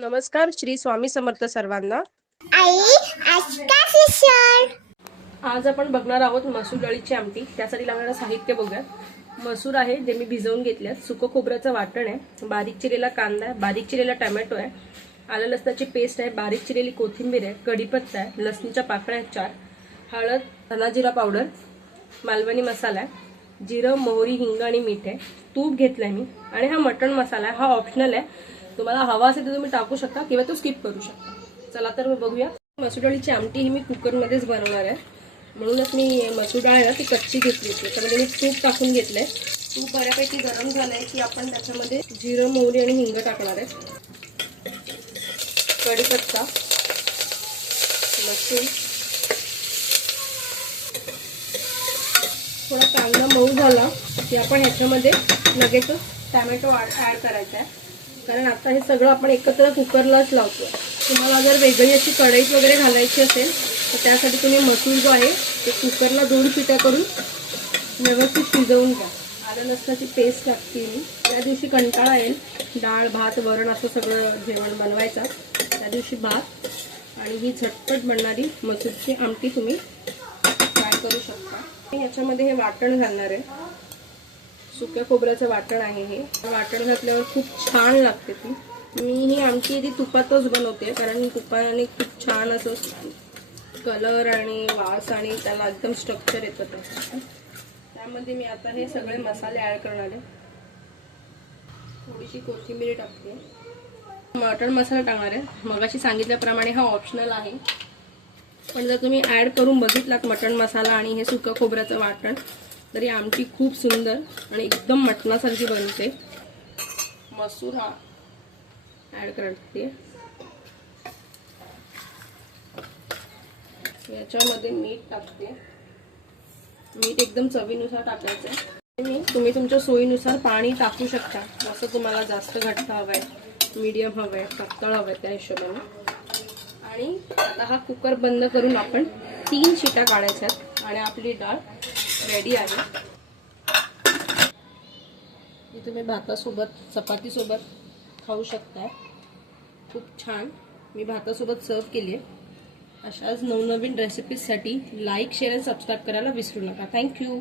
नमस्कार, श्री स्वामी समर्थ सर्वांना। आज आपण बघणार आहोत मसूर डाळीची आमटी। त्यासाठी लागणारं साहित्य बघूया। मसूर आहे जे मी भिजवून घेतले, सुकं खोबऱ्याचं वाटण आहे, बारीक चिरलेला कांदा आहे, बारीक चिरलेला टोमॅटो आहे, आलं लसणाची पेस्ट आहे, बारीक चिरलेली कोथिंबीर आहे, कढीपत्ता आहे, लसणीच्या पाकळ्या आहेत 4, हळद, धना जिरा पावडर, मालवणी मसाला आहे, जिरं, मोहरी, हिंग आणि मीठ आहे, तूप घेतलंय मी, आणि हा मटण मसाला आहे। हा ऑप्शनल आहे, तुम्हाला हवा असेल तर तुम्ही टाकू शकता किंवा तो स्किप करू शकता। चला तर बघूया। मसूर डाळीची आमटी ही मी कुकरमध्येच बनवणार आहे, म्हणूनच मी मसूर डाळ आहे ती कच्ची घेतली होती। त्यामध्ये मी तूप टाकून घेतलंय। तूप बऱ्यापैकी गरम झालंय की आपण त्याच्यामध्ये जिरं, मोहरी आणि हिंग टाकणार आहे, कढीपत्ता, लसूण, थोडा कांदा मऊ झाला की आपण ह्याच्यामध्ये लगेच टोमॅटो ऍड करायचा आहे, कारण आता हे सगळं आपण एकत्र कुकरलाच लावतो। तुम्हाला जर वेगळी अशी कढईत वगैरे घालायची असेल तर त्यासाठी तुम्ही मसूर जो आहे ते कुकरला 2 शिट्या करून व्यवस्थित शिजवून घ्या। आलं लसणाची पेस्ट टाकते मी। त्या दिवशी कंटाळा येईल डाळ भात वरण असं सगळं जेवण बनवायचं, त्या दिवशी भात आणि ही झटपट बनणारी मसूरची आमटी तुम्ही ट्राय करू शकता। याच्यामध्ये हे वाटण घालणार आहे, सुक्या खोबऱ्याचं वाटण आहे। हे वाटण घातल्यावर खूप छान लागते ती। मी ही आमटी ती तुपातच बनवते, कारण तुपाने खूप छान असं कलर आणि वास आणि त्याला एकदम स्ट्रक्चर येतं। त्यामध्ये मी आता हे सगळे मसाले ऍड करणार आहे। थोडीशी कोथिंबीर टाकते, मटण मसाला टाकणार आहे। मगाशी सांगितल्याप्रमाणे हा ऑप्शनल आहे, पण जर तुम्ही ऍड करून बघितलात मटण मसाला आणि हे सुक्या खोबऱ्याचं वाटण तरी आमटी खूप सुंदर आणि एकदम मटणासारखी बनते। मसूर हा ऍड करते, याच्यामध्ये मीठ टाकते। मीठ एकदम चवीनुसार टाकायचं आहे। तुम्ही तुमच्या सोयीनुसार पाणी टाकू शकता, जसं तुम्हाला जास्त घट्ट हवंय, मीडियम हवंय, पातळ हवंय त्या हिशोबाने। आणि आता हा कुकर बंद करून आपण 3 शिट्या काढायच्या आहेत आणि आपली डाळ रेडी आहे। ही तुम्ही भातासोबत चपातीसोबत खाऊ शकता, खूप छान। मी भातासोबत सर्व केली आहे। अशाच नवनवीन रेसिपीजसाठी लाईक शेअर आणि सबस्क्राईब करायला विसरू नका। थँक्यू।